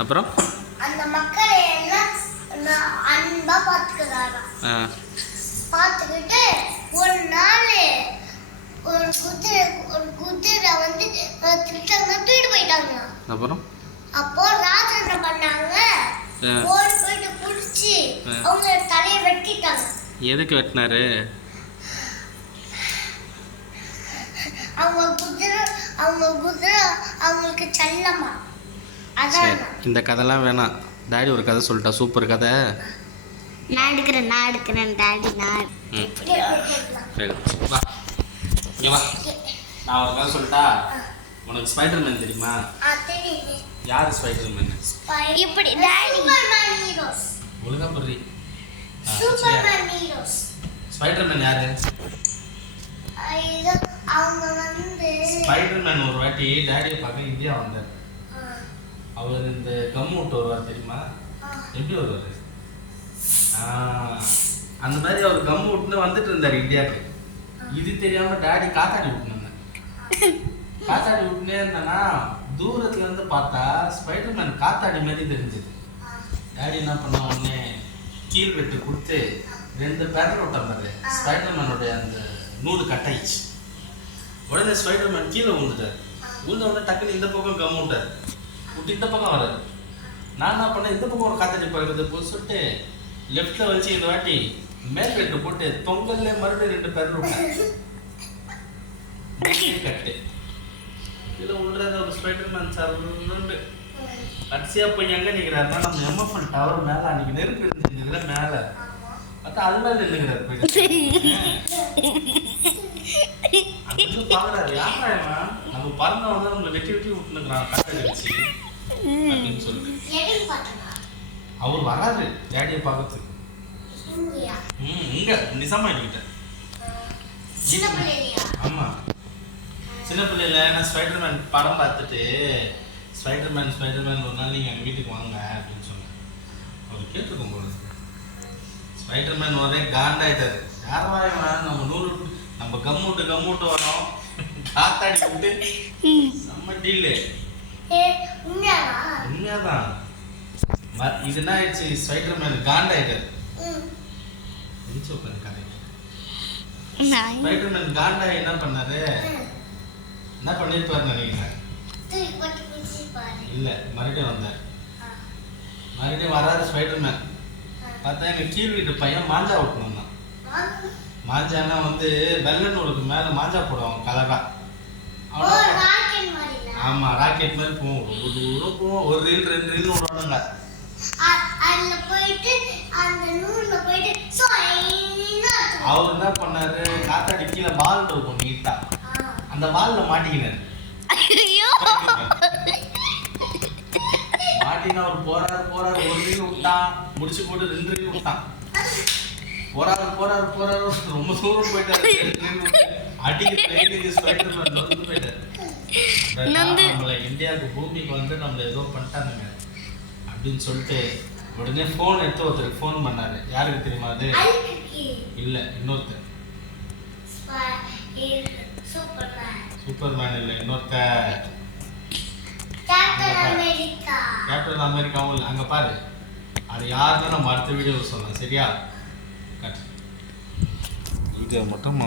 அப்புறம் அந்த மக்களை எல்லாம் அன்பா பார்த்துக்கிறாராம். பார்த்துக்கிட்டு ஒரு நாள் ஒரு குதிரை வந்து திருட்டாங்க தூக்கிட்டு போயிட்டாங்க. அப்புறம் அப்போ ராஜா என்ன பண்ணாங்க, ஓடி போயிட்டு பிடிச்சி அவங்க தலையை வெட்டிட்டாங்க. எதுக்கு வெட்டினாரு? அவங்க குதிரை அவங்களுக்கு செல்லமா. அதான் இந்த கதைலாம் வேணாம். டாடி ஒரு கதை சொல்லிட்டா, சூப்பர் கதை. நான் எடுக்கிறேன் டாடி. சரி வா, இங்கே வா. நான் ஒரு கதை சொல்லிட்டா. உனக்கு ஸ்பைடர்மேன் தெரியுமா? தெரியுது. யார் ஸ்பைடர்மேன்? இப்படி டாடி சூப்பர்மேன் ஹீரோஸ். ஒழுங்கா புரி. Superman heroes. ஸ்பைடர்மேன் யாரு? இது அவங்க வந்து ஸ்பைடர்மேன் ஒரு வாட்டி டாடியை பார்க்க இந்தியா வந்தார். அவர் இந்த கம் விட்டு வருவார் தெரியுமா? எப்படி வருவார்? அந்த மாதிரி அவர் கம் விட்டுன்னு வந்துட்டு இருந்தார் இந்தியாவுக்கு. இது தெரியாம டாடி காத்தாடி விட்டுனாங்க. காத்தாடி விட்டுனே இருந்தானா தூரத்துல இருந்து பார்த்தா ஸ்பைடர்மேன் காத்தாடி மாதிரி தெரிஞ்சது. டாடி என்ன பண்ண உடனே கீழ் வெட்டு கொடுத்து 2 பேரல் விட்டாரு. ஸ்பைடர்மேனுடைய அந்த நூறு கட்டாயிடுச்சு. உடனே ஸ்பைடர்மேன் கீழே விழுந்துட்டார். விழுந்த உடனே டக்குன்னு இந்த பக்கம் கம் விட்டார். விட்டு இந்த பக்கம் வராது. நான் என்ன பண்ணேன், இந்த பக்கம் ஒரு காத்தாடி பறக்குது போய் சொல்லிட்டு லெஃப்ட்ல வச்சு இந்த வாட்டி மேல் வெட்டு போட்டு தொங்கல்ல மறுபடியும் 2 பேரல் விட்டேன். கட்டு இதுல உள்ளது ஒரு ஸ்பைடர்மேன் சார் கடைசியா போய் எங்க நிக்கிறாருன்னா நம்ம எம்எஃப்எல் டவர் மேல அன்னைக்கு நெருப்பு இருந்துச்சுல மேல பார்த்தா அது மேல நின்னுக்கிறாரு. அங்கிருந்து பாக்குறாரு, யாரா நம்ம பறந்தவன் தான் நம்மளை வெட்டி வெட்டி விட்டுனுக்குறான் காத்தாடி வச்சு அப்படின்னு சொல்லிட்டு அவர் வராது டேடியை பார்க்கறதுக்கு. இங்க நிசாமா கிட்ட. ஆமா சின்ன பிள்ளையில நான் ஸ்பைடர்மேன் படம் பார்த்துட்டு ஸ்பைடர்மேன் ஒரு நாள் நீங்கள் எங்கள் வீட்டுக்கு வாங்க அப்படின்னு சொன்னேன். அவர் கேட்டுருக்கோம் போது ஸ்பைடர்மேன் ஒரே காண்டாயிட்டாரு. யாரும் நம்ம கம்முட்டு வரோம் காத்தாடி விட்டு நம்ம டீலு உண்மையாதான். இது என்ன ஆயிடுச்சு, ஸ்பைடர்மேன் காண்டாயிட்டாரு. கதை ஸ்பைடர்மேன் காண்டாயி என்ன பண்ணாரு, என்ன பண்ணிருப்பாரு நினைக்கிறேன். இல்ல மறுபடியும் வந்தார். மறுபடியும் வராது ஸ்பைடர்மேன். பார்த்தா எங்க கீழ் வீட்டு பையன் மாஞ்சா விட்டுனான். மாஞ்சானா வந்து வெள்ளை நூலுக்கு மேல மாஞ்சா போடுவாங்க கலரா. ஆமா ராக்கெட் மாதிரி போவோம். ரொம்ப தூரம் போவோம். ஒரு ரீல் 2 ரீல் விடுவாங்க. அவர் என்ன பண்ணாரு, காத்தாடி கீழே வால் இருக்கும் நீட்டா, அந்த வால்ல மாட்டிக்கினாரு. மாட்டினா அவர் போறாரு 1 ரீல் விட்டான், முடிச்சு போட்டு 2 ரீல் விட்டான். போறாரு ரொம்ப தூரம் போயிட்டாரு. அடிக்க ஸ்பைடர்மேன் நொந்து போயிட்டாரு. நம்மள இந்தியாவுக்கு பூமிக்கு வந்து நம்மள ஏதோ பண்ணிட்டானுங்க அப்படின்னு சொல்லிட்டு உடனே போன் எடுத்து ஒருத்தருக்கு போன் பண்ணாரு. யாருக்கு தெரியுமா அது? இல்ல இன்னொருத்தர். சூப்பர்மேன் இல்ல இன்னொருத்தர். கேப்டன் அமெரிக்காவும் இல்லை. அங்க பாரு, அது யாருன்னு நம்ம அடுத்த வீடியோவில் சொல்லலாம். சரியா? வீடியோ மட்டும்